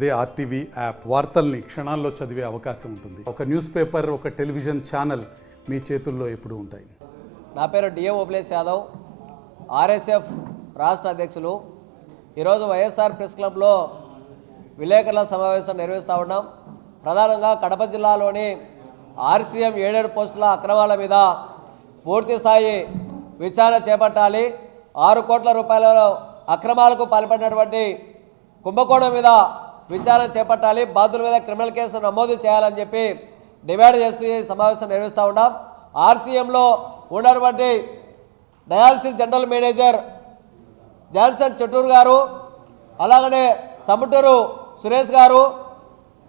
అదే RTV app వార్తల్ని క్షణాల్లో చదివే అవకాశం ఉంటుంది. ఒక న్యూస్ పేపర్, ఒక టెలివిజన్ ఛానల్ మీ చేతుల్లో ఎప్పుడూ ఉంటాయి. నా పేరు డిఎం ఓబ్లేస్ యాదవ్, ఆర్ఎస్ఎఫ్ రాష్ట్ర అధ్యక్షులు. ఈరోజు వైఎస్ఆర్ ప్రెస్ క్లబ్లో విలేకరుల సమావేశం నిర్వహిస్తూ ఉన్నాం. ప్రధానంగా కడప జిల్లాలోని ఆర్సీఎం 7 పోస్టుల అక్రమాల మీద పూర్తి స్థాయి విచారణ చేపట్టాలి. 6 కోట్ల రూపాయల అక్రమాలకు పాల్పడినటువంటి కుంభకోణం మీద విచారణ చేపట్టాలి. బాధితుల మీద క్రిమినల్ కేసు నమోదు చేయాలని చెప్పి డిమాండ్ చేస్తూ ఈ సమావేశం నిర్వహిస్తూ ఉన్నాం. ఆర్సీఎంలో ఉన్నటువంటి dialysis general manager Johnson Chetturu గారు, అలాగనే సముటూరు సురేష్ గారు,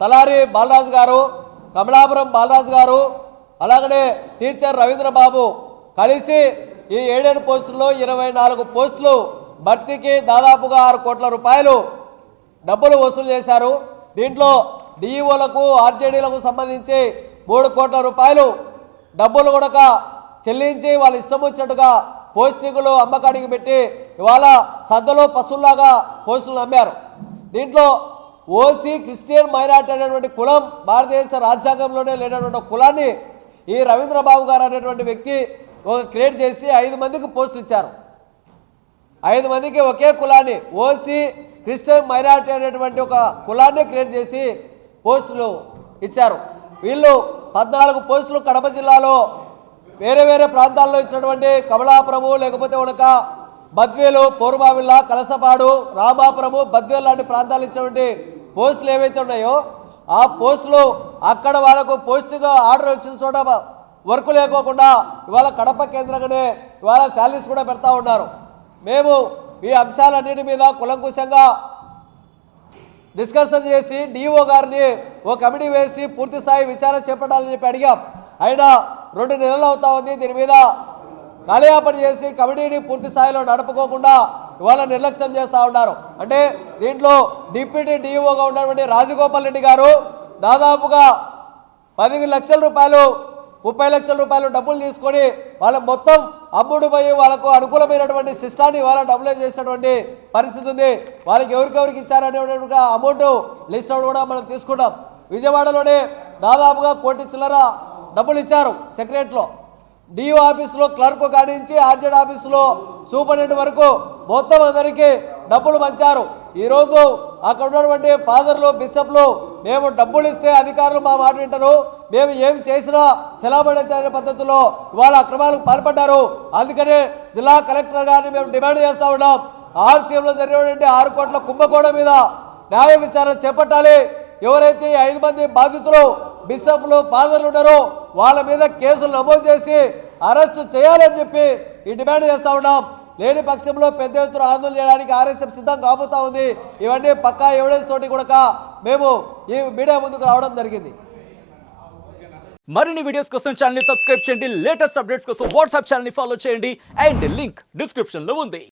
తలారి బాలరాజు గారు, కమలాపురం బాలరాజు గారు, అలాగనే టీచర్ రవీంద్రబాబు కలిసి ఈ 7 పోస్టుల్లో 24 పోస్టులు భర్తీకి దాదాపుగా 6 కోట్ల రూపాయలు డబ్బులు వసూలు చేశారు. దీంట్లో డిఈఓలకు, ఆర్జేడీలకు సంబంధించి 3 కోట్ల రూపాయలు డబ్బులు కూడా చెల్లించి వాళ్ళు ఇష్టం వచ్చినట్టుగా పోస్టింగులు అమ్మకానికి పెట్టి ఇవాళ సద్దలో పశువులాగా పోస్టులు అమ్మారు. దీంట్లో ఓసీ, క్రిస్టియన్ మైనార్టీ అనేటువంటి కులం భారతదేశ రాజ్యాంగంలోనే లేనటువంటి కులాన్ని ఈ రవీంద్రబాబు గారు అనేటువంటి వ్యక్తి ఒక క్రియేట్ చేసి 5 మందికి పోస్టులు ఇచ్చారు. 5 మందికి ఒకే కులాన్ని, ఓసీ క్రిస్టియన్ మైనార్టీ అనేటువంటి ఒక కులాన్ని క్రియేట్ చేసి పోస్టులు ఇచ్చారు. వీళ్ళు 14 పోస్టులు కడప జిల్లాలో వేరే వేరే ప్రాంతాల్లో ఇచ్చినటువంటి కమలాపురము, లేకపోతే ఉడక బద్వేలు, పూర్వావిల్ల, కలసపాడు, రామాపురము, బద్వేలు లాంటి ప్రాంతాలు ఇచ్చినటువంటి పోస్టులు ఏవైతే ఉన్నాయో ఆ పోస్టులు అక్కడ వాళ్ళకు పోస్టింగ్ ఆర్డర్ వచ్చిన చోట వర్క్ లేకోకుండా ఇవాళ కడప కేంద్రంగానే ఇవాళ శాలరీస్ కూడా పెడతా ఉన్నారు. మేము ఈ అంశాలన్నిటి మీద కులంకుశంగా డిస్కషన్ చేసి డిఓ గారిని ఓ కమిటీ వేసి పూర్తి స్థాయి విచారణ చేపట్టాలని చెప్పి అడిగాం. అయినా 2 నెలలు అవుతా ఉంది. దీని మీద కాలయాపన చేసి కమిటీని పూర్తి స్థాయిలో నడుపుకోకుండా ఇవాళ నిర్లక్ష్యం చేస్తూ ఉన్నారు. అంటే దీంట్లో డిప్యూటీ డిఓగా ఉన్నటువంటి రాజగోపాల్ రెడ్డి గారు దాదాపుగా 10 లక్షల రూపాయలు, 30 లక్షల రూపాయలు డబ్బులు తీసుకొని వాళ్ళ మొత్తం అమ్ముడు పోయి వాళ్ళకు అనుకూలమైనటువంటి సిస్టాన్ని వాళ్ళ డబ్బులు చేసినటువంటి పరిస్థితి ఉంది. వాళ్ళకి ఎవరికెవరికి ఇచ్చారనేటువంటి అమౌంట్ లిస్ట్ అవుట్ కూడా మనం తీసుకున్నాం. విజయవాడలోనే దాదాపుగా 1 కోటి చిల్లర డబ్బులు ఇచ్చారు. సెక్రటరీలో, డిఓ ఆఫీసులో క్లర్క్ కానించి ఆర్జెడ్ ఆఫీసులో సూపరింటెండెంట్ వరకు మొత్తం అందరికీ డబ్బులు పంచారు. ఈరోజు అక్కడ ఉన్నటువంటి ఫాదర్లు, బిషప్లు మేము డబ్బులు ఇస్తే అధికారులు మా మాట వింటారు, మేము ఏమి చేసినా చెలాబడి పద్ధతిలో వాళ్ళ అక్రమాలకు పాల్పడ్డారు. అందుకనే జిల్లా కలెక్టర్ గారిని మేము డిమాండ్ చేస్తూ ఉన్నాం. ఆర్సీఎంలో జరిగినటువంటి 6 కోట్ల కుంభకోణం మీద న్యాయ విచారణ చేపట్టాలి. ఎవరైతే 5 మంది బాధితులు బిషప్లు, ఫాదర్లు ఉన్నారో వాళ్ళ మీద కేసులు నమోదు చేసి అరెస్టు చేయాలని చెప్పి ఈ డిమాండ్ చేస్తూ ఉన్నాం. లేని పక్షంలో పెద్ద ఎత్తున ఆందోళన చేయడానికి ఆర్ఎస్ఎఫ్ సిద్ధం కాబోతా ఉంది. ఇవన్నీ పక్కా ఎవిడెన్స్ తోటి కూడా మేము ఈ మీడియా ముందుకు రావడం జరిగింది. మరిన్ని వీడియోస్ కోసం ఛానల్ ని సబ్స్క్రైబ్ చేయండి. లేటెస్ట్ అప్డేట్స్ కోసం వాట్సాప్ ఛానల్ ని ఫాలో చేయండి. అండ్ లింక్ డిస్క్రిప్షన్ లో ఉంది.